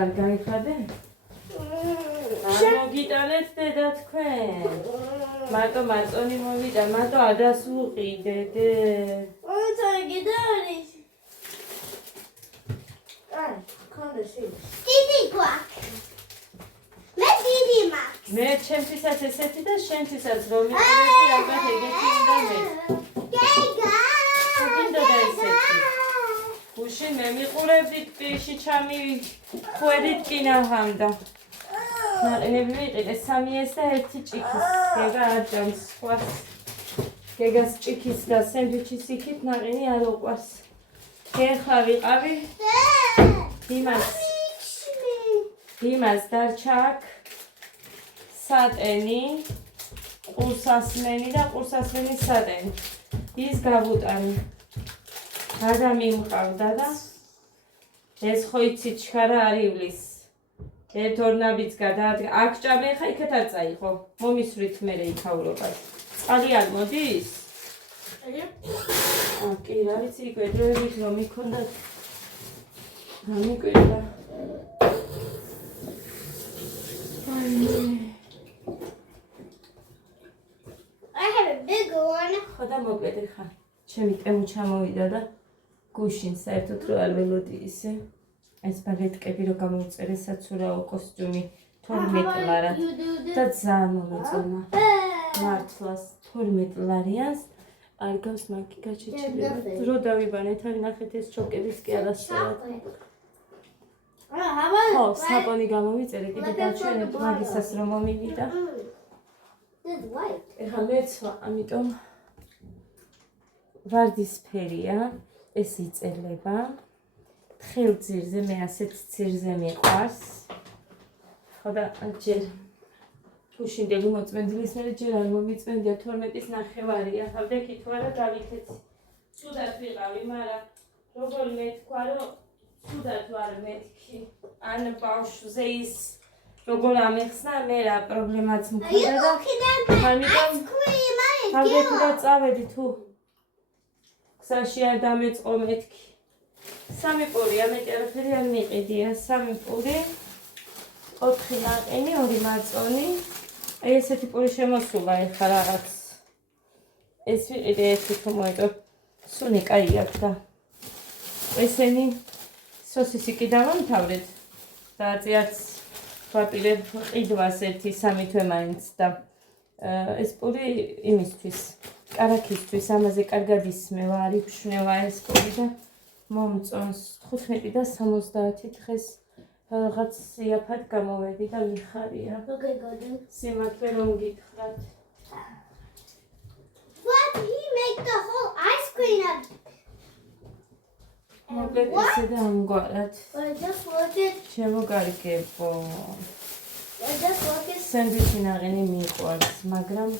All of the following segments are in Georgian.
არ გაიხადე? მოგიტანეთ დედა თქვენ. მარტო მაწონი მოვიდა, მარტო ადას უყიდე. გიდარი. კონდესი. დიდი გვაქვს. მე დიდი მაქვს. მე ჩემთვისაც ესეთი და შენთვისაც რომ მიყურებდი ალბათ ეგეთი უნდა მე. გეგა. გინდა და ესეთი. გუშინ მე მიყურებდი ტყეში ჩამიხვედით კინაჰამდა. ნაყინები ვიყიდე 3-ის და 1 ჭიქის. გეგა არ ჭამს სხვას. გეგას ჭიქის და სენდვიჩის იქით ნაყინი არ უყვარს. გეხლა ვიყავი. იმას დარჩა აქ სატენი, ყურსასმენი და ყურსასმენის სატენი. ის გავუტანი. არა მიმყავდა და ეს ხო იცით ჩქარა არ ივლის. ერთ ორ ნაბიჯს გადაადგა. აქ ჭამე ხა იქეთ არ წაიღო. მომისვრით მერე იქაურობას. წყალი არ მოდის? კი, რა ვიცი, იქვე დროებით რომ მიქონდა გამიკვირდა. I have a big one. ხო და მოკლედ ხა. ჩემი ტემუ ჩამოვიდა და გუშინ საერთოდ რო არ ველოდი ისე. ეს ბალეტკები რო გამოვწერე საცურაო კოსტიუმი 12 ლარად და ძალიან მომეწონა. მართლაც 12 ლარიანს არ გავს მაგი გაჩეჩილება. დრო დავიბანეთ, აი ნახეთ ეს ჩოკების კი არასწორად. ხო, საპონი გამოვიწერე, კიდე დავჩვენებ მაგისას რომ მომივიდა. This white. ეხლა მეცვა, ამიტომ ვარდისფერია, ეს იწელება. თხელ ძირზე მე ასეთ ძირზე მიყვარს. ხო და ჯერ გუშინდელი მოწმენდილის მერე ჯერ არ მომიწმენდია 12-ის ნახევარია. ხავდექი თუ არა დავითეცი. ცუდად ვიყავი, მაგრამ როგორ მეთქვა რომ ცუდად ვარ მეთქი. ან ბავშვზე ის როგორ ამეხსნა მე რა პრობლემაც მქონდა და ამიტომ ხავდექი და წავედი თუ გზაში არ დამეწყო მეთქი. 3 პური, ამეტი არაფერი არ მიყიდია. 3 პური, 4 ნაყინი, 2 მაწონი. აი ესეთი პური შემოსულა ეხლა რაღაც. ეს ვიყიდე ერთი თუ მოეწო. სუნი კაი აქვს და ესენი სოსისი კი დავამთავრეთ. და აწიაც ვაპირებ ყიდვას 1-3 თვე მაინც და ეს პური იმისთვის, კარაქისთვის, ამაზე კარგად ისმევა, არ იფშნევა ეს პური და მომწონს 15 და 70 დღეს რაღაც იაფად გამოვედი და მიხარია. სიმართლე რომ გითხრათ. What? He make the whole ice cream up. მოკლედ ესე და ამგვარად. I just wanted. შემოგარგებო. I just wanted. სენდვიჩი ნაყინი მიყვარს, მაგრამ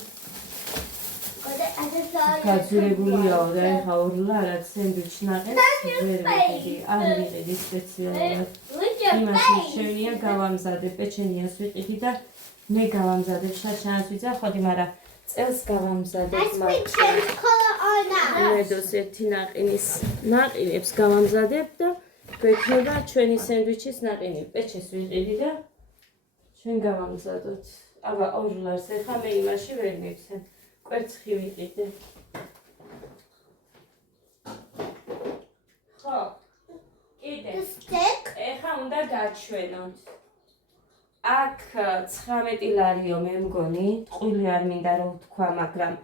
I just thought. გაძვირებულიაო და ეხა 2 ლარად სენდვიჩი ნაყინს ვერ ვიყიდი. არ ვიყიდი სპეციალურად. იმას შევია გავამზადებ, პეჩენიას ვიყიდი და მე გავამზადებ შაშანას ვიძახოდი, მაგრამ წელს გავამზადებ Ice cream change color or not? მედოს ერთი ნაყინებს გავამზადებ და გვექნება ჩვენი სენდვიჩის ნაყინი. პეჩეს ვიყიდი და ჩვენ გავამზადოთ. აბა 2 ლარს ეხა მე იმაში ვერ მივცენ. კვერცხი ვიყიდე. ხო. კიდე. The stick? ეხა უნდა გაჩვენოთ. აქ 19 ლარიო მე მგონი, ტყუილი არ მინდა რომ ვთქვა, მაგრამ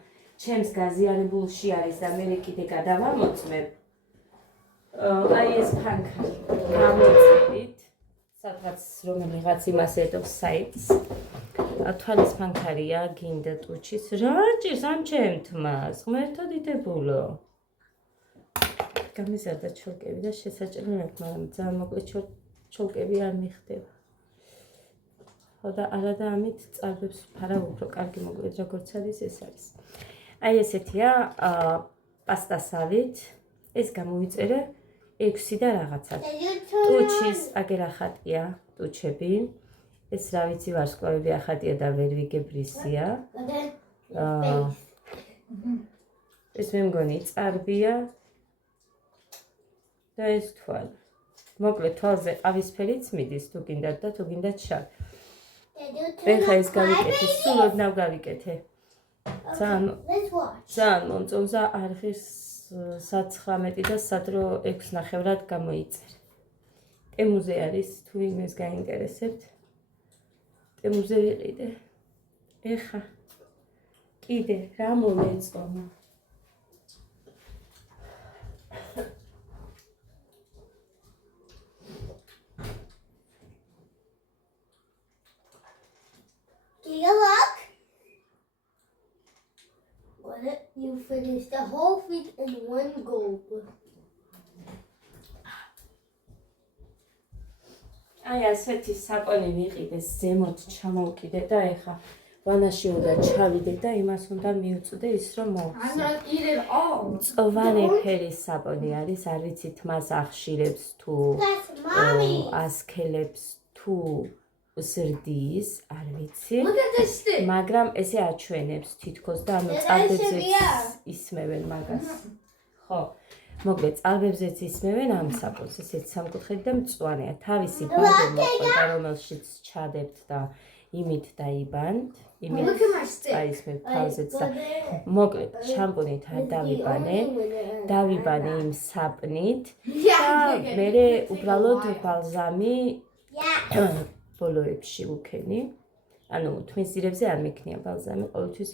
ჩემს გაზიარებულში არის და მე კიდე გადავამოწმებ. აი ეს ფანქარი გამოწერით, სადღაც რომელიღაც იმას ედობს საიტს. თვალის ფანქარია, გინდა ტუჩის. რა ჭირს ამ ჩემ თმას? ღმერთო დიდებულო. გამიზარდა ჩოლკები და შესაჭრელი აქვს, მაგრამ ძალიან მოკლე ჩოლკები არ მიხდება. ხო და არა და ამით წარბებს ვფარავ უფრო კარგი მოკლედ როგორც არის ეს არის. აი ესეთია პასტასავით. ეს გამოვიწერე 6 და რაღაცა. ტუჩის აგერახატია, ტუჩები. ეს რა ვიცი ვარსკვლავები ახატია და ვერ ვიგებრისია. ეს მე მგონი წარბია. და ეს თვალი. მოკლედ თვალზე ყავისფერიც მიდის თუ გინდათ და თუ გინდათ შავი. They do ეხლა turn ეს up გავიკეთე, my სულ ოდნავ გავიკეთე. Let's watch. ძალიან მომწონს და არხის 19 და სადრო 6:30 გამოიწერე. ტემუზე არის, თუ იმეს გაინტერესებთ. ტემუზე ვიყიდე. ეხა კიდე რა მომეწონა. Giga luck. What if you finish the whole week in one go? აი ასეთი საკონი ვიყიდე, ზემოთ ჩამოვკიდე და ეხა ვანაში უნდა ჩავიდე და იმას უნდა მიუწვდე ის რომ I'm მოვხსნე. not eating all. მწვანე ფერის საკონი არის, არ ვიცით მას ახშირებს თუ That's mommy. ასქელებს თუ ზრდის, არ ვიცი. Look at this stick. მაგრამ ესე აჩვენებს თითქოს და ანუ ეს წარბებზეც ესებია. ისმევენ მაგას. ხო. მოკლედ წარბებზეც ისმევენ ამ საკონს, ესეც სამკუთხედი და მწვანეა. თავისი ბადე მოყვება, რომელშიც ჩადებთ და იმით დაიბანთ. იმით Look at my stick. აისმევთ თავზეც და მოკლედ შამპუნით არ დავიბანე. დავიბანე იმ საპნით Yeah. და მერე უბრალოდ ბალზამი Yeah. ბოლოებში ვუქენი. ანუ თმის ძირებზე არ მექნია ბალზამი, ყოველთვის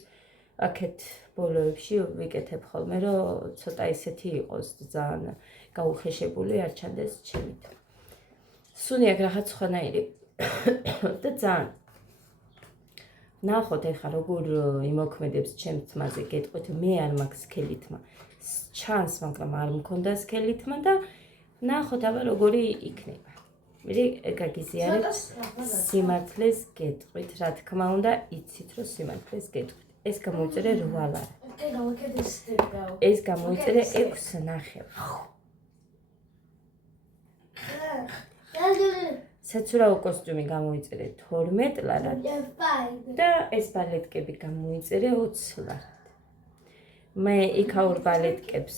აქეთ ბოლოებში ვიკეთებ ხოლმე, რომ ცოტა ისეთი იყოს ძალიან გაუხეშებული არ ჩანდეს ჩემით. სუნი აქ რაღაც სხვანაირი და ძალიან ნახოთ ეხლა როგორ იმოქმედებს ჩემს თმაზე გეტყვით, მე არ მაქვს სქელი თმა. ჩანს, მაგრამ არ მქონდა სქელი თმა და ნახოთ აბა როგორი იქნება. მე გაგიზიარებ სიმართლეს გეტყვით, რა თქმა უნდა, იცით რომ სიმართლეს გეტყვით. ეს გამოიწერე 8 ლარი. Okay, now look at this stick though. ეს გამოიწერე 6.5. საცურაო კოსტიუმი გამოიწერე 12 ლარად You're fine. და ეს ბალეტკები გამოიწერე 20 ლარად. მე იქაურ ბალეტკებს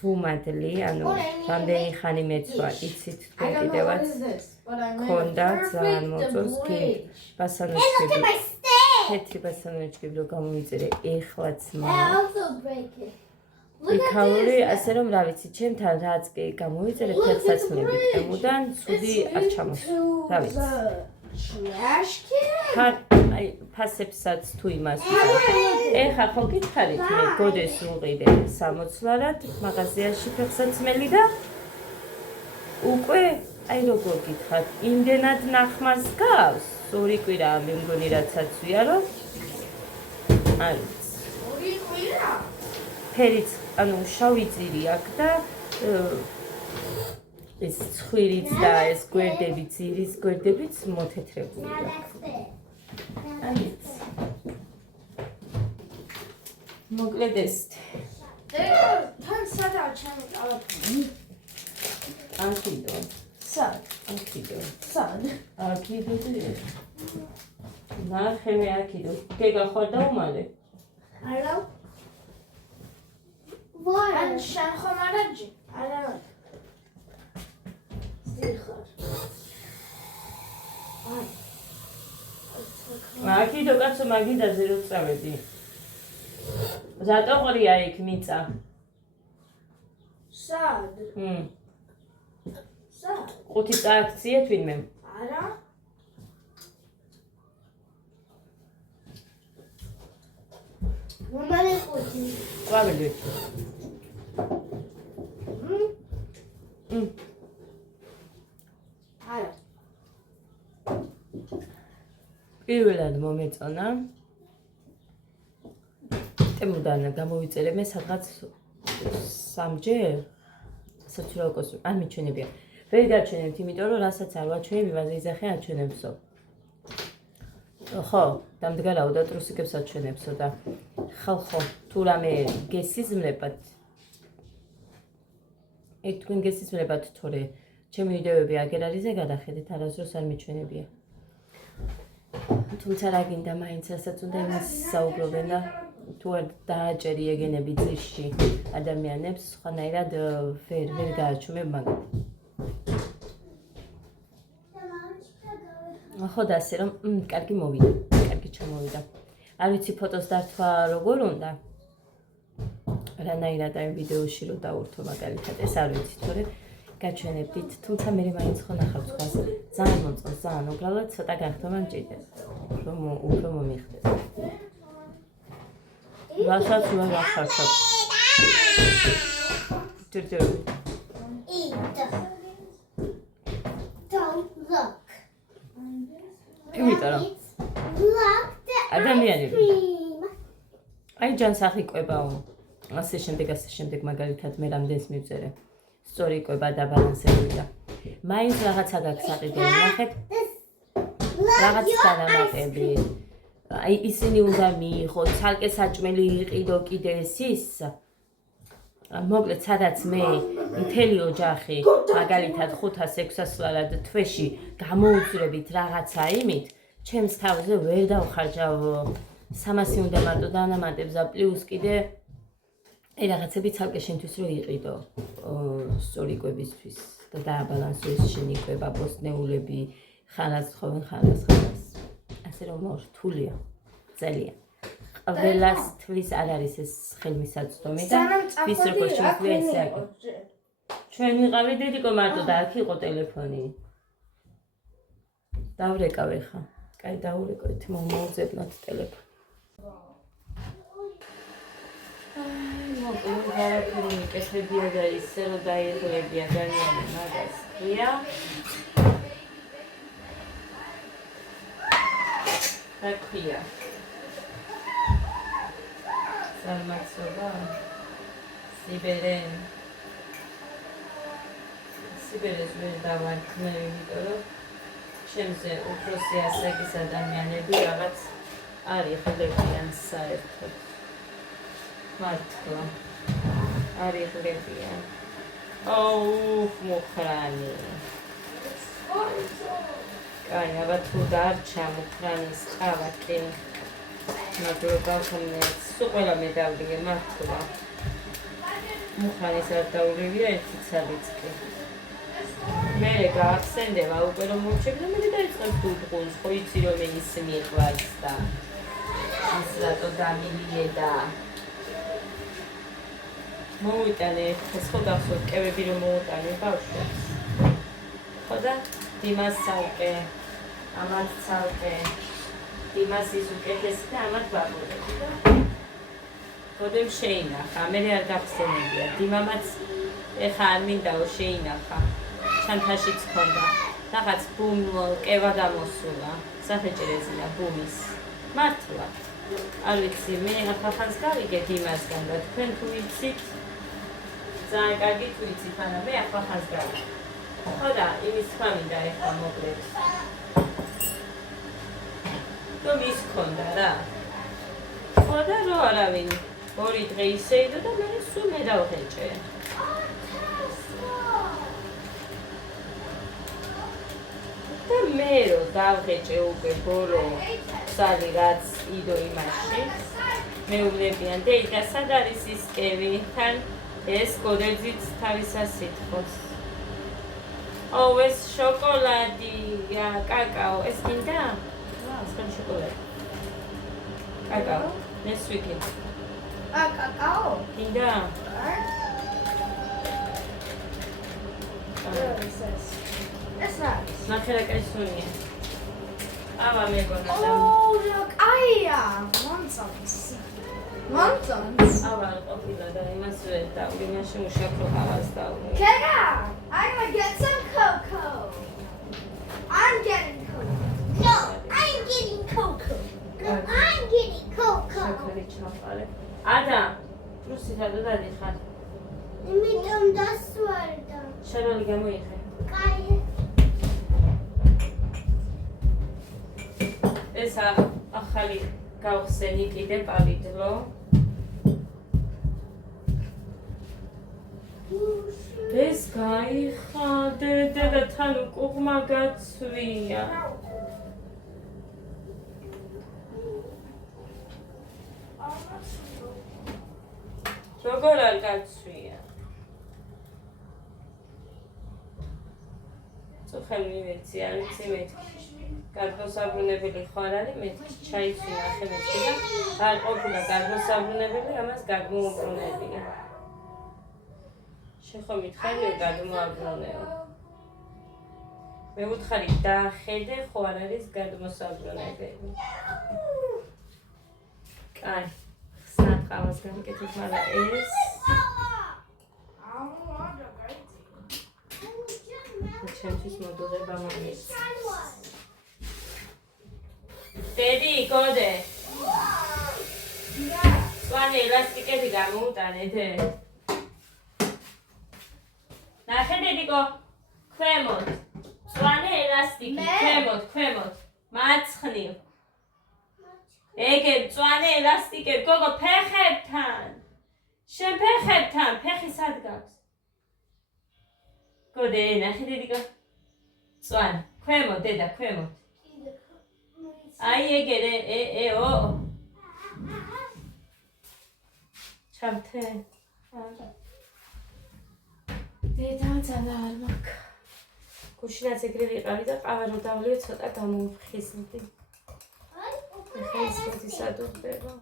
ვუმადლი, ანუ რამდენი ხანი მეცვა, იცით I don't know what კიდევაც is this, but I made ქონდა a ძალიან perfect მოწონს კი bridge. ბასანოჩკები. My stick. თეთრი ბასანოჩკები რო გამოიწერე ეხლაც I მა. also break it. Look at იქაური this. ასე რომ რა ვიცი, ჩემთან რაც კი გამოიწერე ფეხსაცმლები ტემუდან, ცუდი არ ჩამოსვა. რა ვიცი. Trash can? აი ფასებსაც თუ იმას ეხა ხო გითხარით მე გოდეს უყიდე 60 ლარად მაღაზიაში ფეხსაცმელი და უკვე აი როგორ გითხარით იმდენად ნახმას გავს ორი კვირა მე მგონი რაცაც ვიარო აი ფერიც ანუ შავი ძირი აქვს და ეს ცხვირიც და ეს გვერდები ძირის გვერდებიც მოთეთრებული Now აქვს that's it. მოკლედ ეს Turn sad out channel. ანკიდო Sad. ანკიდო Sad. აქიდო ნახე მე აქიდო გეგახვარდა უმალე I don't know. Why? And shan khomaraji. I don't know. აქიდო კაცო მაგიდაზე რო წავედი ზატო ყრია იქ მიწა Sad. Sad. ყუთი წააქცია თვინმე Ara. Mama is watching. ყვავილი Ara. პირველად მომეწონა ტემუდან გამოვიწერე მე სადღაც 3ჯერ საცურაო კოსტიუმი არ მიჩვენებია ვერ გაჩვენებთ იმიტომ რომ რასაც არ ვაჩვენებ იმაზე იძახე აჩვენებსო ხო დამდგარაო და ტრუსიკებს აჩვენებსო და ხალხო თუ რამე გესიზმლებათ ეგ თქვენ გესიზმლებათ თორე ჩემი ვიდეოები აგერ არისზე გადახედეთ არასდროს არ მიჩვენებია თუმცა რა გინდა მაინც რასაც უნდა იმას საუბრობენ და თუ არ დააჭერი ეგენები ძირში ადამიანებს სხვანაირად ვერ გააჩვენებ მაგათ ხო და ასე რომ კარგი მოვიდა, კარგი ჩამოვიდა. არ ვიცი ფოტოს დართვა როგორ უნდა. რანაირად აი ვიდეოში რო დავურთო მაგალითად ეს არ ვიცი, თორე გაჩვენებდით, თუმცა მე მაინც ხო ნახავ სხვას. ძალიან მომწონს, ძალიან უბრალოდ ცოტა გახდომა მჭირდება. რომ უფრო მომიხდეს. რასაც უნდა გახარშოთ. ჯერჯერობით. Eat. Don't look. იმიტომ რომ Look the ადამიანები cream. აი ჯანსაღი ყვებაო. ასე შემდეგ მაგალითად მე რამდენს მივწერე. სწორი ყვება და ბალანსებული და მაინც რაღაცა გაქვს აყიდე, ნახეთ. რაღაც დანამატები. აი ისინი უნდა მიიღო, ცალკე საჭმელი იყიდო კიდე ის. მოკლედ, სადაც მე მთელი ოჯახი მაგალითად 500-600 ლარად თვეში გამოუძვრებით რაღაცა იმით, ჩემს თავზე ვერ დავხარჯავ 300 უნდა მარტო დანამატებს და პლუს კიდე აი რაღაცები ცალკე შენთვის რო იყიდო სწორი კვებისთვის და დააბალანსო ეს შენი კვება, ბოსტნეულები, ხანას ხოვენ ხანას. ასე რომ მორთულია ძალიან. ყველასთვის არ არის ეს ხელმისაწვდომი და ვის როგორ შეგვიძლია ესე აკეთო. ჩვენ ვიყავით დედიკო მარტო და აქ იყო ტელეფონი. დავრეკავ ეხა. კაი დავრეკავით, მომოუძებნოთ ტელეფონი. მოკლედ გავაკეთე მიკეთებია და ისე რომ დაიღლებია ძალიან მაგასია. რაკია. სარმაცობა. სიბერეს ვერ დავარქმევ, იმიტომ რომ ჩემზე უფროსი ასაკის ადამიანები რაღაც არ იღლებიან საერთოდ. მართლა არ იღლებიან. მუხრანი. კაი, აბა თუ დარჩა მუხრანის ყავა კი. მადლობა ხომ სულ ყველა მედავლია მართლა. მუხრანის არ დაურევია ერთი ცალიც კი. მე გაახსენდება უკვე რომ მოვჩები და მე დაიწყებ დუდღუნს, ხო იცი რომ ის მიყვარს და ის რატო დამილიედა. მოვიტანე ეს ხო გახსოვთ კევები რომ მოვუტანე ბავშვებს. ხო და დიმას ცალკე, ამათ ცალკე, დიმას ის უკეთესი და ამათ ბაბულები და ხოდემ შეინახა, მე არ გახსენებია, დიმამაც ეხა არ მინდაო შეინახა, ჩანთაშიც ქონდა, რაღაც ბუმ კევა გამოსულა, საფეჭერეზია ბუმის, მართლა. არ ვიცი, მე ახალხანს გავიგე დიმასგან და თქვენ თუ ვიცით, ძალიან კარგი თუ იცით, მაგრამ მე ახალხანს გავიგე. ხო და იმის თქვა მინდა ეხლა მოკლედ. რომ ის ქონდა რა. ხო და რო არავინ 2 დღე ისე იყო და მე სულ მე დავღეჭე. და მე რო დავღეჭე უკვე ბოლო სალი რაც იდო იმაში. მეუბნებიან დეიდა სად არის ის კევი თან ეს კოდერძიც თავისას სიტყვის. ეს შოკოლადია, კაკაო, ეს გინდა? სკოლ შოკოლადი. კაკაო, ნესვიკი. კაკაო? გინდა? ეს არის. ნახე რა კაი სუნია. აბა მეგონა და რა კაია, მომწონს. აბა ყოფილა და იმას ვერ დავინაში მუშაკრო ყავას დავი. Kega, I'm gonna get some cocoa. I'm getting cocoa. No, I'm getting cocoa. No, I'm getting cocoa. შაქარი ჩაყარე. ადა, პრუსითა და დადიხარ. იმიტომ დასვარდა. შარალი გამოიხე. კაი. ეს ახალი გავხსენი კიდე პავიდლო. ეს გაიხადე და თან უკუღმა გაცვია. როგორ არ გაცვია? წუხელი მივეცი, არ ვიცი მეთქი. გარდმოსაბრუნებელი ხო არ არის მეთქი, ჩაიცი ნახე მეთქი და არ ყოფილა გარდმოსაბრუნებელი, ამას გადმოუბრუნებია. შენ ხო მითხარიო გადმოაბრუნეო. მე ვუთხარი დაახედე, ხო არ არის გადმოსაბრუნებელი. კაი, ხსნად ყავას გამიკეთებ, მაგრამ ეს ჩემთვის მოდუღება მომიცა. დედი, გოდე. სვანი ელასტიკები გამოუტანეთ. ნახე დედიკო, ქვემოთ. სვანი ელასტიკი, ქვემოთ. მარცხნივ. ეგე მწვანე ელასტიკები, გოგო, ფეხებთან. შენ ფეხებთან, ფეხი სად გაქვს? გოდე, ნახე დედიკო. მწვანე, ქვემოთ, დედა, ქვემოთ. აი ეგე, ო. ჩამთე. დედა ძანა არ მაქვს. გუშინაც ეგრე ვიყავი და ყავა რო დავლიო ცოტა გამოვხიზნდი. ეს მოდი სადურდება.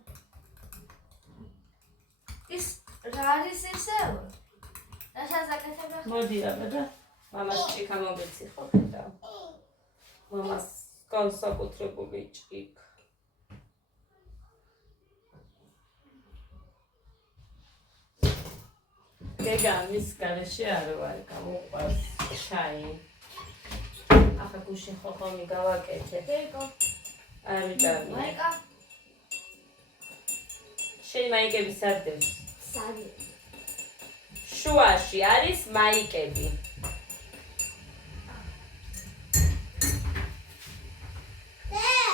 ის რა არის ესეო? და საზაკეთებდა? მოდი აბა და მამას ჭიქა მოგეცი ხო ხედა. მამას განსაკუთრებული ჭიქა. გეგა მის გარეშე არ ვარ, გამოყვარს ჩაი. ახლა გუშინ ხო ხომი გავაკეთე. გეგო. არ ვიტანე. მაიკა. შენი მაიკები სარდებს. სადი. შუაში არის მაიკები.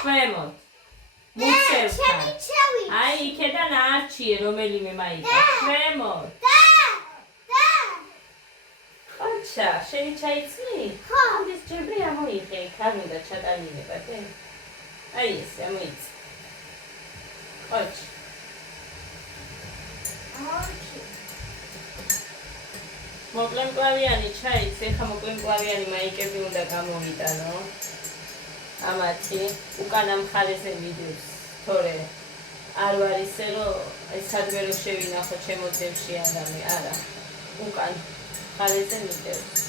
ქვემოთ. მუცევთან. აი იქედან არჩიე რომელიმე მაიკა. ქვემოთ. აჩა, შენი ჩაიცნი? ხო. ეს ჯებრი ამოიღე, იქ არ უნდა ჩატანილება, დე? აი ეს ამოიცი. ოჩ. მოკლემკლავიანი ჩაიცი, ხა მოკლემკლავიანი მაიკები უნდა გამოვიტანო. ამათი უკანა მხარეზე მიდევს, თორე არ ვარ ისე რომ ეს სადმე რომ შევინახო ჩემო ძევში ადამი, არა. უკან მხარეზე მიდევს.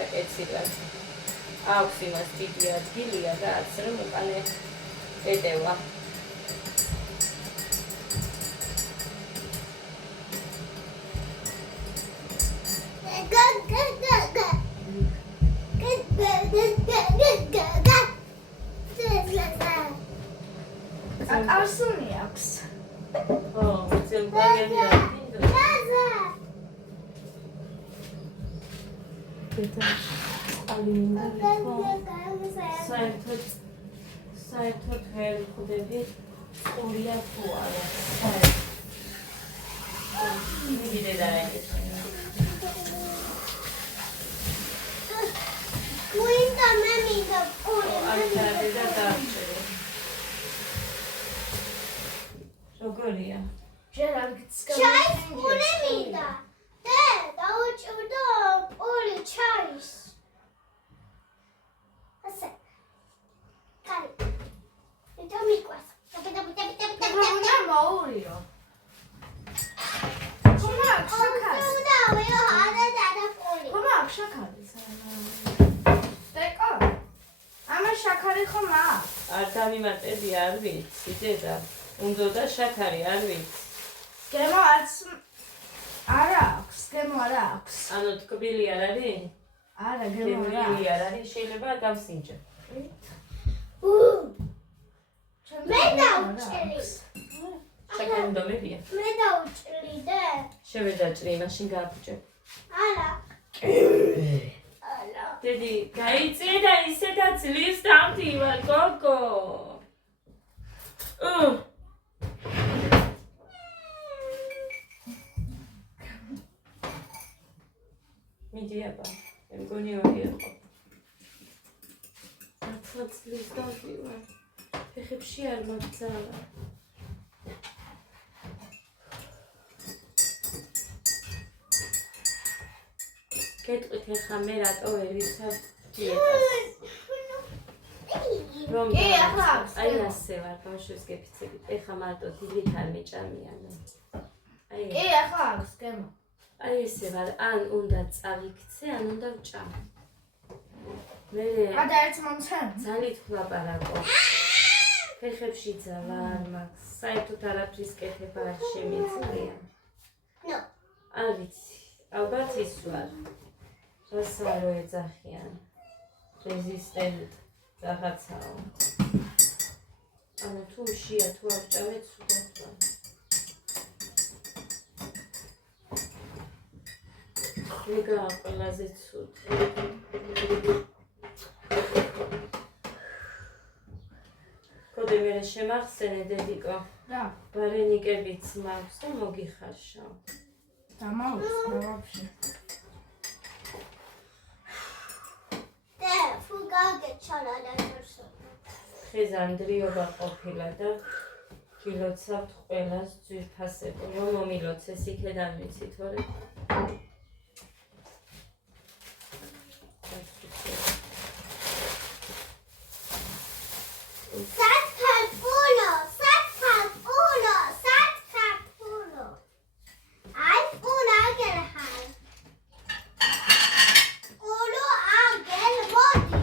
აკეცილად. აქვს იმას დიდი ადგილია და არც რომ უკანე ეტევა. აკარსუნი აქვს. ო, მოკლემკლავიანი არის. დედა საერთოდ ვერ ხვდები ყურია თუ არა. მიდი დედა ეკითხა. Winda mami da pole. არჩა დედა დაარჩევი. როგორია? ჯერ არ გწკა. Chais pole mida. Da, daučudo pole chais. Asa. Kai. Eta mikwas. Tapeta. პრობლემა მოურიო. ხომა შაქარი. Da, veo ada pole. ხომა შაქარი. დეკო. ამა შაქარი ხომ აქვს? არ დამიმატები, არ ვიცი, დედა. უნდა შაქარი, არ ვიცი. გემო არც არ აქვს, გემო არ აქვს. ანუ თკბილი არ არის? არა, გემო არ გემრიელი აქვს. არ არის, შეიძლება გავსინჯო. მე დავჭერი. შაქარი დომებია. მე დავჭრი და. შევეძაჭრი, მაშინ გააფუჭებ. არა. დედი, გაიწე და ისედაც ძლივს დამტივარ, გოგო. მიდი აბა, მე მგონი ორი იყო. რატო ძლივს დამტივარ? ფეხებში არ მაგძალა. გეტყვით ახლა მე რატო ვერ ვიცავ დიეტას. რომ კი, ახლა აი ასე ვარ, ბავშვებს გეფიცებით. ეხა მარტო დილით არ მეჭამიანო. კი, ახლა აქვს გემო. აი ესე ვარ, ან უნდა წავიქცე, ან უნდა ვჭამ. მე ადა ერთ მომცემ. ძალით ვლაპარაკო. ფეხებში ძალა არ მაქვს. საერთოდ არაფრის კეთება არ შემიძლია. No. არ ვიცი, ალბათ ის ვარ. რას არ ეძახიან. რეზისტენტ რაღაცაო. ანუ თუ შია თუ არ ვჭამე ცუდად ვარ. მეგა ყველაზე ცუდი. კოდე მე შემახსენე დედიკო. რა? ვარენიკებიც მაქვს და მოგიხარშავ. დამაუს, დავაფშე. There, forget chaladas. ხეზანდრიობა ყოფილა და გილოცავთ ყველას ძვირფასებო, რომ მომილოცეს იქედან ვიცი, თორე Satkapulo. I'm una gelhan. Ulu agel modi.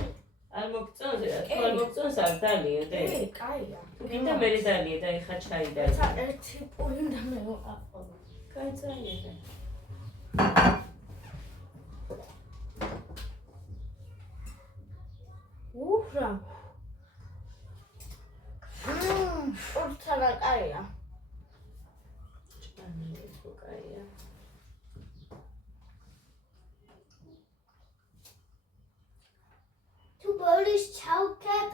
არ მოგწონს რა, თუ არ მოგწონს არ დალიო და კი, კაია. თუ კიდე მე დალიე და ეხა ჩაი და ცა ერთი პური და მე ვაყავ. კაიძაიე. უჰრა. ურთანა კაია. ჭამე კაია. Tu bolis chauket.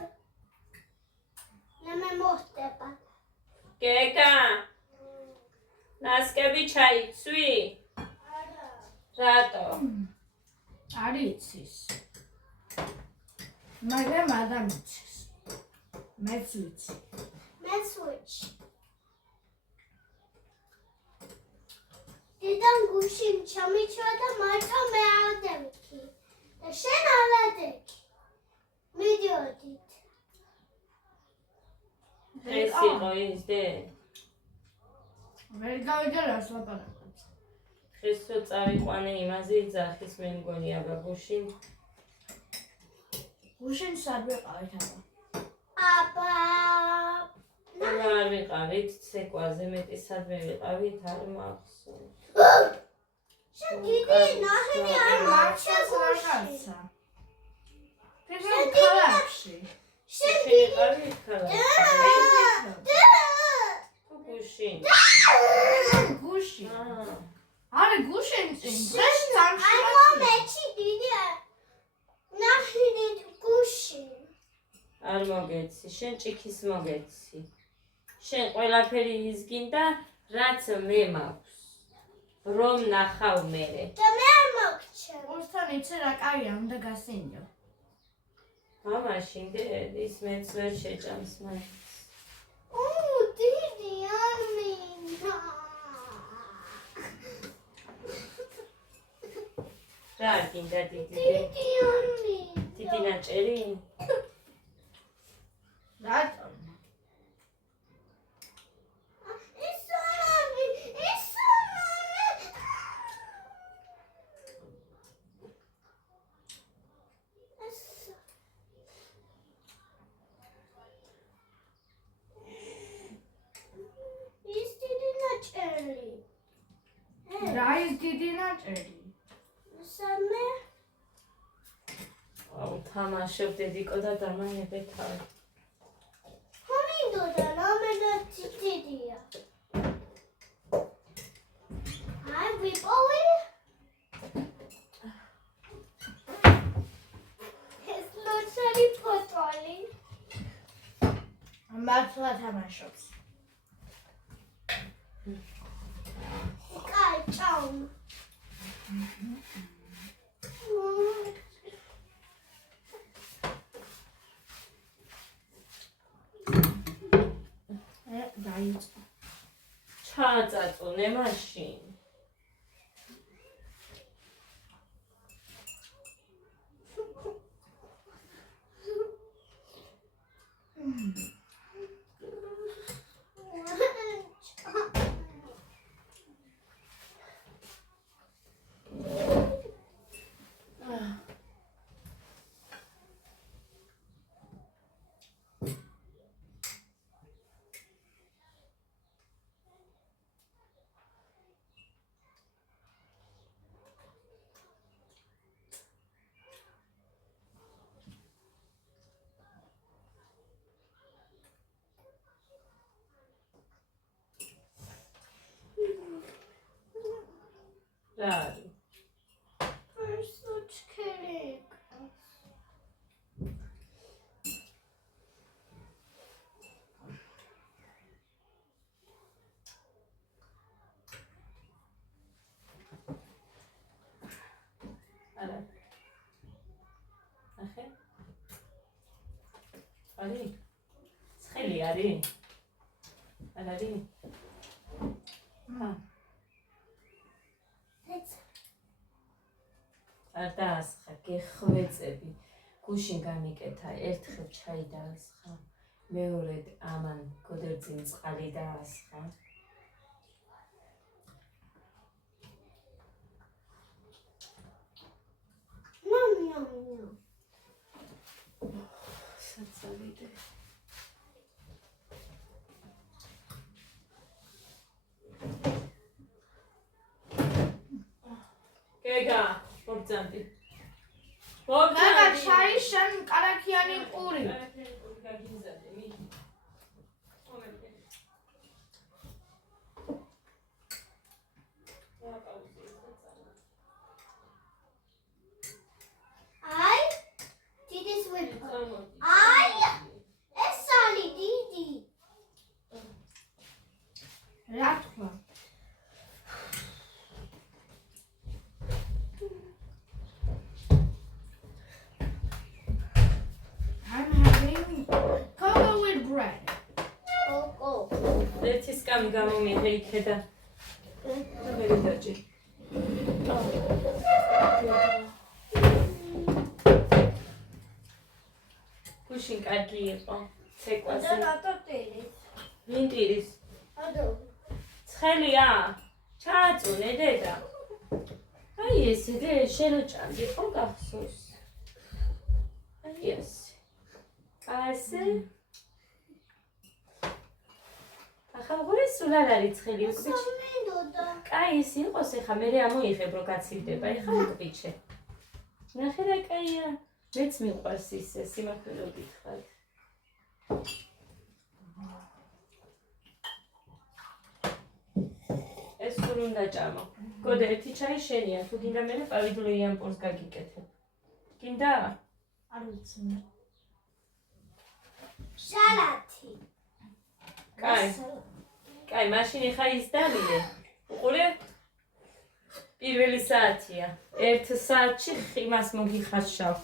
Name mosteba. გეკა ნასკები ჩაიცვი? რატო? არ იცის. მაგრამ ადამიანს. მეც ვიცი. Message. Dedan gushin chamichwa da marto me avdemki. Da shen avadeki. Midiodit. ეს იყო ის დე? ვერ გავიდა რას ლაპარაკობს. ეს რო წავიყვანე იმაზე იძახის მე მგონი აბა გუშინ. გუშინს არ ვიყავით აბა. Aba. არ ვიყავით ცეკვაზე მეტისად მე ვიყავით არ მახსოვს. Shen didi nahini ar marcha gushi. რაღაცა. ფიქრობ ქალაქში. Shen შეიყავით ქალაქში. didi. თუ გუშინ. გუში. აა არა გუშინ წინ. დღეს I'm სამში. mechi didi. Nahini gushi. არ მოგეცი, შენ ჭიქის მოგეცი. შენ ყველაფერი იზგინდა, რაც მე მაქვს. რომ ნახავ მერე. Da me mokche. ურთან იცი რა კაია, უნდა გასინჯო. მამაში ის მეც ვერ შეჭამს მაინც. Oh, didi, Amina. რა გინდა დიდი? Didi, Amina. დიდი ნაჭერი? რატომ? რა ის დიდი ნაჭერი? აუ თამაშობ დედიკო და დამანებე თავი. მართლა თამაშობს. დაიწყო. ჩააწაწუნე მაშინ. რა არის? I'm so scared. არა. ახე? არის? ცხელი არის? არ არის? Let's არ დაასხა, გეხვეწები. გუშინ გამიკეთა, ერთხელ ჩაი დაასხა. მეორედ ამან გოდერძინ წყალი დაასხა. Nom nom nom. საცავიდე. გეგა, მოგძანდი. გაგა ჩაი შენ კარაქიანი პური. I did this with I Sally Didi. რა თქვა? I'm having cocoa with bread. Coco. ერთი სკამი გამომიღე იქედა. და მე დაჭი. გუშინ კარგი იყო. ცეკვაზე. Ratato tiri. მინტირის. Ado. ცხელია? ჩააწუნე დედა. აი ესე დე შენოჭამდი ხო გახსოვს? აი ესე. ასე. ახლა გული სულ არ არის ცხელი უკბიჩე. Samindoda. კაი ის იყოს ეხა მე ამოიღებ რო გაცივდება ეხა უკბიჩე. ნახე რა კაია. მეც მიყვარს ისე სიმართლე გითხრათ. ეს სულ უნდა ჭამო. გოდე ერთი ჩაი შენია თუ გინდა მე პავიდული ამპულს გაგიკეთებ. გინდა? არ ვიცი. Salati. კაი. კაი, მაშინ ეხა ის დამიდე. უყურე? პირველი საათია. 1 საათში იმას მოგიხარშავ.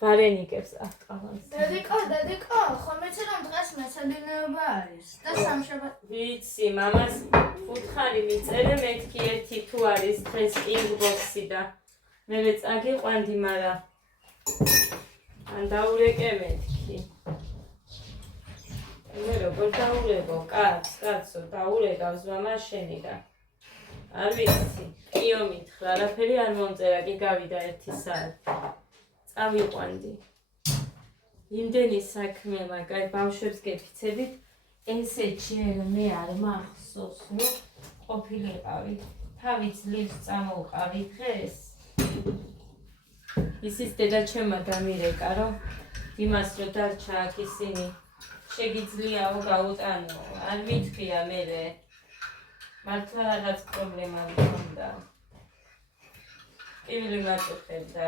ვარენიკებს აღტყავანს. დედიკო, ხომ მეცე რომ დღეს მეცადინეობა არის და სამშაბათი. ვიცი, მამას უთხარი მიწერე მეთქი ერთი თუ არის დღეს ინგბოქსი და მე წაგიყვანდი, მაგრამ ან დაურეკე მეთქი. მე როგორ დაურეკო, კაცო, დაურეკავს მამა შენი და არ ვიცი, კიო მითხრა, არაფერი არ მომწერა, კი გავიდა 1 საათი. წავიყვანდი. იმდენი საქმე მაგარი ბავშვებს გეფიცებით, ესე ჯერ მე არ მახსოვს, რომ ყოფილიყავი. თავი ძლივს წამოვყავი დღეს. ისიც დედაჩემმა დამირეკა, რომ იმას რო დარჩა აქ ისინი შეგიძლიაო გაუტანო. არ მითხრია მერე. მართლა რაღაც პრობლემა მქონდა. პირველი მაწუხებდა.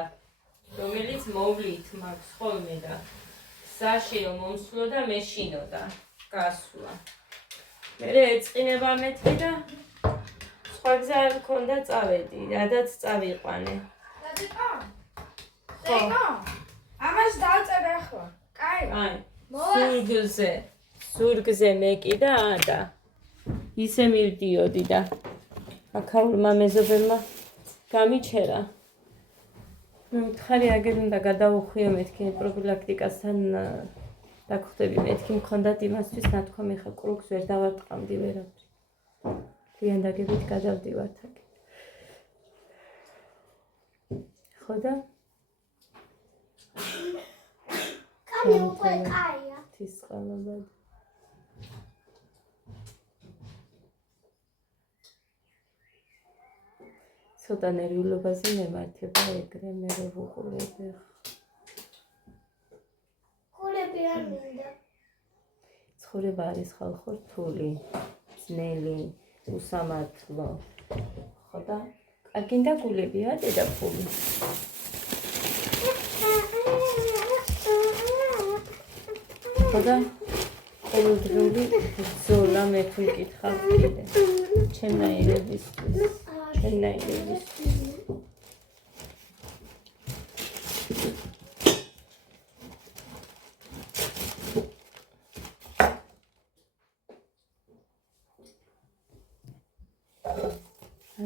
რომელიც მოვლით მაქვს ხოლმე და გზაში რომ მომსვლო და მეშინოდა გასვლა. მერე ეწყინება მეთქი და სხვა გზა არ მქონდა წავედი, რადაც წავიყვანე. დედიკო. ამას დავწერე ახლა. კაი. აი, ზურგზე მეკი და და ისე მივდიოდი და აქაურმა მეზობელმა გამიჩერა. მე მითხარი აგერ უნდა გადავუხვიო მეთქი პროფილაქტიკასთან დაგხვდები მეთქი მქონდათ იმასთვის ნათქვამი ხა კრუგს ვერ დავარტყამდი ვერაფრი. ლიანდაგებით გადავდივართ აქ. ხო და Kami uwe kaya. თვის ყალაბად. ცოტა ნერვიულობაზე მემართება ეგრე მე რო ვუყურებ. Kulები არ მინდა. ცხოვრება არის ხალხო რთული, ძნელი, უსამართლო. ხო და კარგინდა გულებია დედაფული. ხოდა ყოველდღიური ბრძოლა მე თუ მკითხავ კიდე. ჩემნაირებისთვის.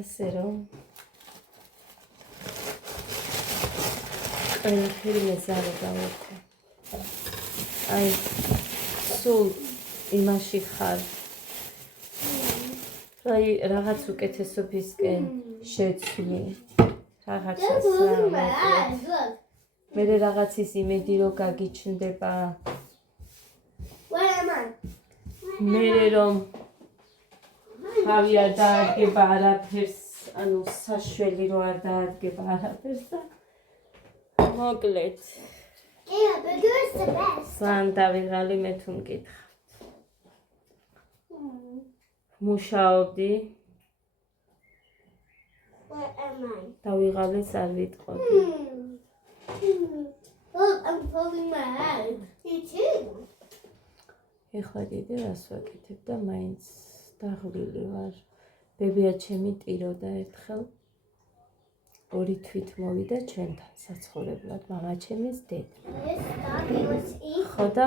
ასე რომ ყველაფერი მეზარე გავაკეთე. აი სულ იმაში ხარ. აი რაღაც უკეთესობისკენ შეცვლი. რაღაცას მე რაღაცის იმედი რომ გაგიჩნდება. მე რომ ხავია დაადგება არაფერს, ანუ საშველი რო არ დაადგება არაფერს და მოკლედ. Yeah, but yours the best. სან დავიღალი მე თუ მკითხავთ. მუშაობდი. Where am I? დავიღალეს არ ვიტყოდი. Well, I'm pulling my head. You too. ეხლა კიდე რას ვაკეთებ და მაინც დაღლილი ვარ. ბებია ჩემი ტიროდა ერთხელ. ორი თვით მოვიდა ჩვენთან საცხოვრებლად, მამა ჩემის დედა. This doggy was eating. ხო და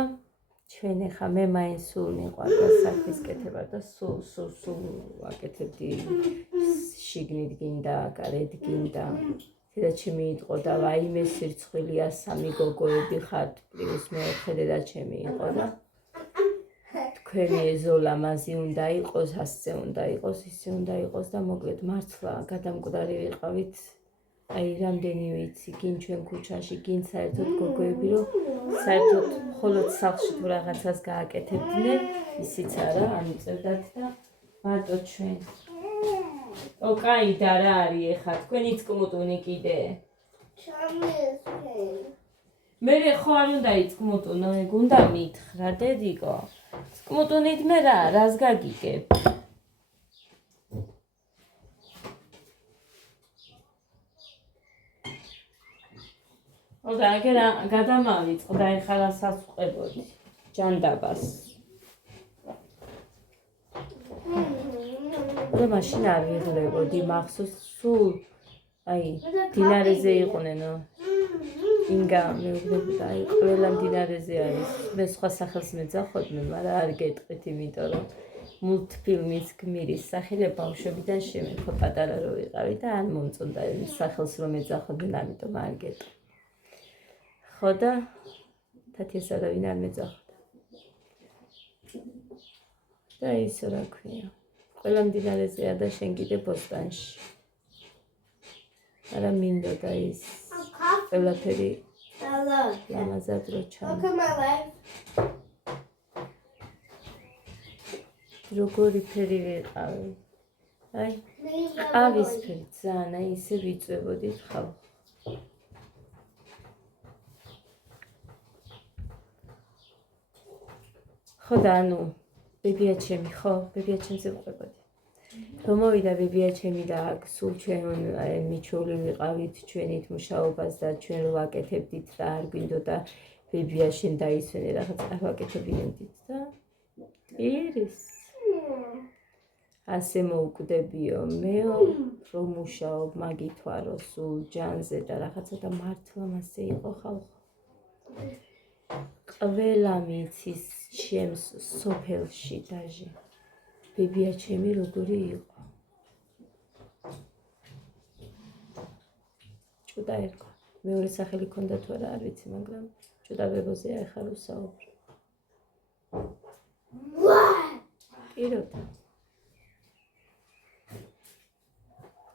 ჩვენ ეხა მე მაინც სულ მიყვარდა საქმის კეთება და სულ ვაკეთებდი შიგნით გინდა, გარეთ გინდა. დედა ჩემი იყო და ვაიმე სირცხვილია სამი გოგოები ხართ პლუს მეოთხე დედა ჩემი იყო და თქვენი ეზოლამაზი უნდა იყოს, ასზე უნდა იყოს, ისე უნდა იყოს და მოკლედ მართლა გადამკვდარი ვიყავით. აი რამდენი ვიცი, გინ ჩვენ ქუჩაში, გინ საერთოდ გოგოები რომ საერთოდ მხოლოდ სახლში თუ რაღაცას გააკეთებდნენ, ისიც არა, ამიწევდათ და მარტო ჩვენ. ოკაი და რა არის ეხა, თქვენიც კმუტუნი კიდე. მე ხო არ უნდა იცკმუტუნო, ეგ უნდა მითხრა, დედიკო. კმუტუნით მე რას გაგიგებ? და აგერ გადამავიწყდა ეხლა რასაც ვყვებოდი ჯანდაბას. და მაშინ არ ვიღლებოდი მახსოვს სულ აი დინარეზე იყვნენო. ინგა მეუბნებოდა აი ყველა დინარეზე არის. მე სხვა სახელს მეძახოდნენ, მაგრამ არ გეტყვით, იმიტომ რომ მულტფილმის გმირის სახელი ბავშვობიდან შემექო პატარა რო ვიყავი და არ მომწონდა ის სახელს რომ მეძახოდნენ, ამიტომ არ გეტყვი. ხო და თათიასა და ვინ არ მეძახოდა. და ისო რა ქვია. ყველა მდინარეზეა და შენ კიდე ბოსტანში. არა მინდოდა ის ყველაფერი ლამაზად რო ჩამ. Look at my leg. როგორი ფერი ვიყავი. აი ყავისფერი ძალიან, აი ისე ვიწვევოდით ხალხ. ხო და ანუ ბებია ჩემი, ხო, ბებია ჩემზე ვყვებოდი. რომ მოვიდა ბებია ჩემი და აქ სულ ჩვენ მიჩვეული ვიყავით ჩვენით მუშაობას და ჩვენ რო ვაკეთებდით და არ გვინდოდა ბებია შენ დაისვენე რაღაც არ ვაკეთებინებდით და ირის. ასე მოუკვდებიო მეო რომ მუშაობ მაგით ვარო სულ ჯანზე და რაღაცა და მართლა მასე იყო ხალხო. ყველა მიცის ჩემს სოფელში დაჟე ბებია ჩემი როგორი იყო. ჭუდა ერქვა. მეორე სახელი ქონდა თუ არა არ ვიცი, მაგრამ ჭუდა ბებოზეა ეხლა ვსაუბრობ. პიროდა.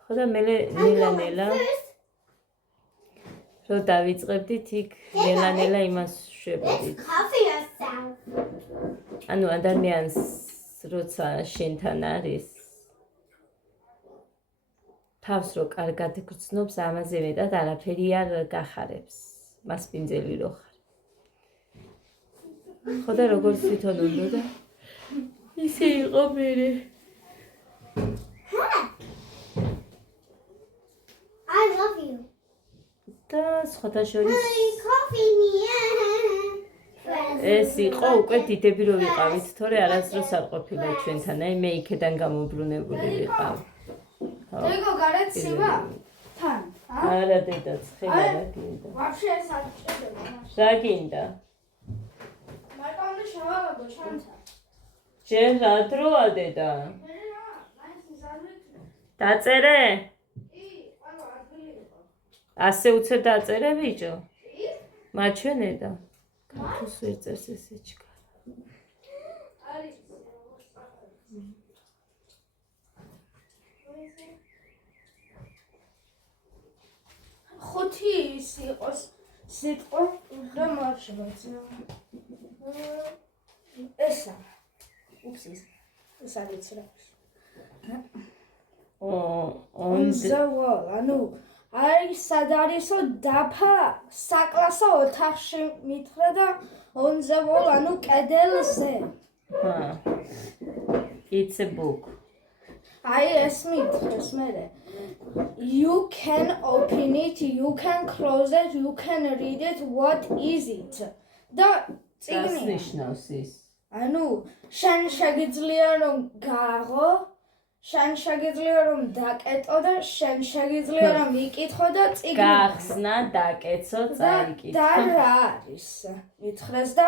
ხო და მე ნელა რო დავიწყებდით იქ ნელა იმას შვებოდით. ანუ ადამიანს როცა შენთან არის თავს რო კარგად გრძნობს, ამაზე მეტად არაფერი არ გახარებს. მასპინძელი რო ხარ. ხო და როგორც თვითონ უნდა ისე იყო მერე. და სხვათა შორის coffee here. ეს იყო უკვე დიდები რო ვიყავით, თორე არასდროს არ ყოფილა ჩვენთან, აი მე იქედან გამოbrunებული ვიყავ. დედო გარეცივა? თან, არა დედა, ცხელა რა გინდა? ვაფშე ეს არ ჭირდება. რა გინდა? მაგრამ უნდა შევავაგო ჩვენთან. ჯერ რა დროა დედა? დაწერე? ყველა ადგილი იყო. ასე უცებ დაწერე ბიჭო? მათ ჩვენედა. ქართულს ვერ წერს ესე ჩქარა. არის ხუთი ის იყოს სიტყვა და არ შემოეცნა. ესა. უპსის. ეს არის რა. on the wall. ანუ არის სად არისო დაფა საკლასო ოთახში მითხრა და on the wall ანუ კედელზე. It's a book. აი ეს მითხრეს მერე. You can open it, you can close it, you can read it. What is it? და წიგნი. ნიშნავს ის. ანუ შენ შეგიძლია რომ გააღო, შენ შეგიძლია რომ დაკეტო და შენ შეგიძლია რომ იკითხო და წიგნი. გახსნა, დაკეცო, წაიკითხო. და რა არის? მითხრეს და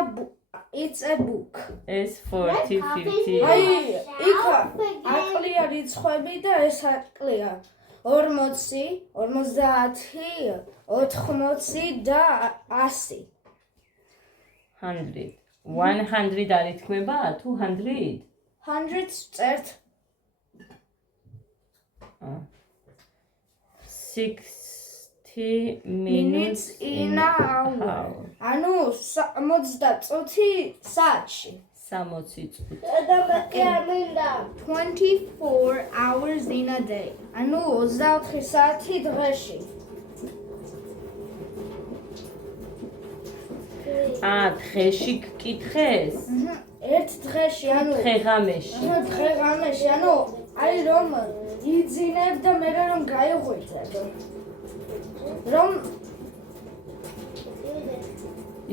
it's a book. ეს 40, 50. აი, იქ აკლია რიცხვები და ეს აკლია 40, 50, 80 და 100. 100. 100 არ ითქმება? 200? 100 წერთ 60 minutes in an hour. ანუ 60 წუთი საათში. 60 წუთი. და მე არ მინდა 24 hours in a day. ანუ 24 საათი დღეში. დღეში გკითხეს? ერთ დღეში, ანუ დღე-ღამეში. დღე-ღამეში, ანუ აი რომ იძინებ და მე რომ გაიღვიძებ. რომ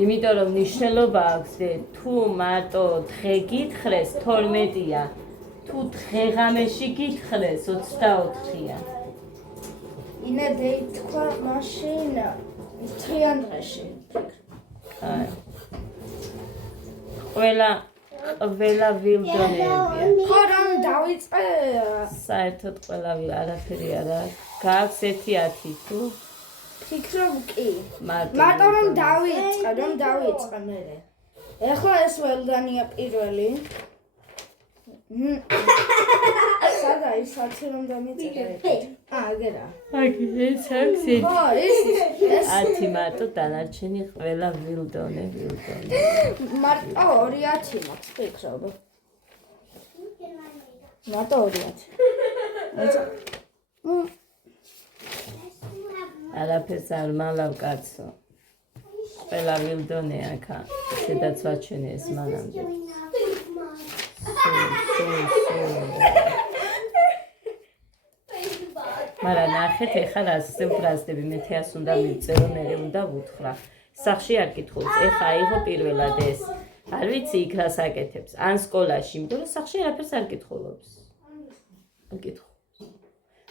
იმიტომ რომ მნიშვნელობა აქვს თუ მარტო დღე გითხრეს 12-ია, თუ დღე-ღამეში გითხრეს 24-ია. in a day თქვა მაშინ თრიან დღეში. აი. ყველა ვილდონებია. ხო რომ დავიწყე საერთოდ ყველა არაფერი არა. გაქვს 1-10 თუ ფიქრობ კი. მარტო რომ დავიწყე მერე. ეხლა ეს ველდანია პირველი. სადა ის საათი რომ დამიწერე. აგერა. აი ეს აქვს ხო, ეს 10 მარტო დანარჩენი ყველა ვილდონე. მარტო 210 მაქვს ფიქრობ. მარტო 210. არაფერს არ მალავ კაცო. ყველა ვილდონე აქა. სადაც ვაჩვენე ეს მანამდე. მაგრამ ნახეთ ეხლა რასზე ბრაზდები მე 1000 უნდა მივწერო მე უნდა ვუთხრა სახში არ კითხულობს ეხლა აიღო პირველად ეს არ ვიცი იქ რას აკეთებს ან სკოლაში იმიტომ რომ სახში არაფერს არ კითხულობს არ კითხულობს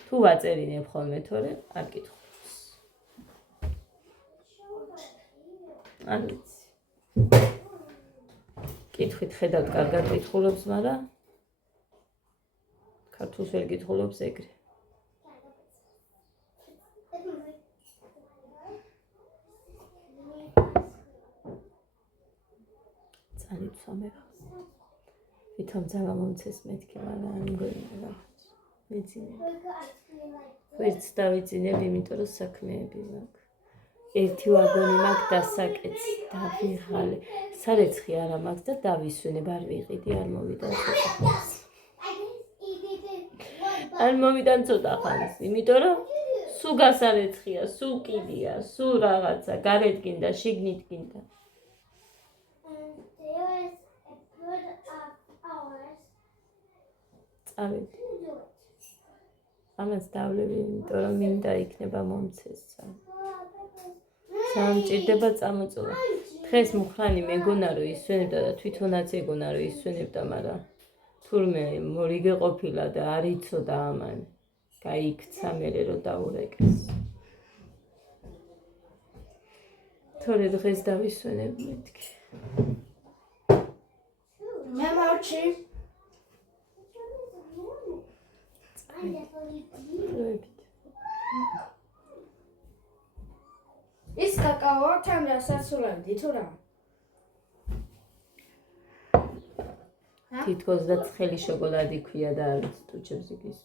თუ ვაწერინებ ხოლმე თორე არ კითხულობს არ ვიცი კითხვით ხედავთ კარგად კითხულობს მაგრამ ქართულს ვერ კითხულობს ეგრე ვითომ ძალა მომცეს მეთქი, მაგრამ არ მგონია რაღაც. მეძინე. ვერც დავიძინებ, იმიტომ რომ საქმეები მაქვს. ერთი ვაგონი მაქვს დასაკეთს, დავიღალე. სარეცხი არა მაქვს და დავისვენებ, არ ვიყიდი, არ მოვიდა ცოტა. არ მოვიდა ცოტა ხანს, იმიტომ რომ სულ გასარეცხია, სულ კიდია, სულ რაღაცა, გარეთ გინდა, შიგნით გინდა. წავედი. ამას დავლები, იმიტომ რომ მინდა იქნება მომცეს. სამჭირდება წამოწოლა. დღეს მუხრანი მეგონა რომ ისვენებდა და თვითონაც ეგონა რომ ისვენებდა, მაგრამ თურმე მორიგე ყოფილა და არ იცოდა ამან. გაიქცა მერე რომ დაურეკეს. თორე დღეს დავისვენებ მეთქი. მე მოვჩი. ის კაკაო თან დასასრულებდი თუ რა? თითქოს და ცხელი შოკოლადი ქვია და არ ვიცი ტუჩებს იგის.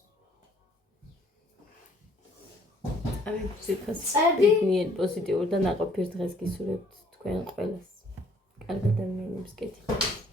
ამი ფსიქოს ბედნიერ პოზიტიურ და ნაყოფიერ დღეს გისურვებთ თქვენ ყველას. კარგად ადამიანებს კეთილდღეს.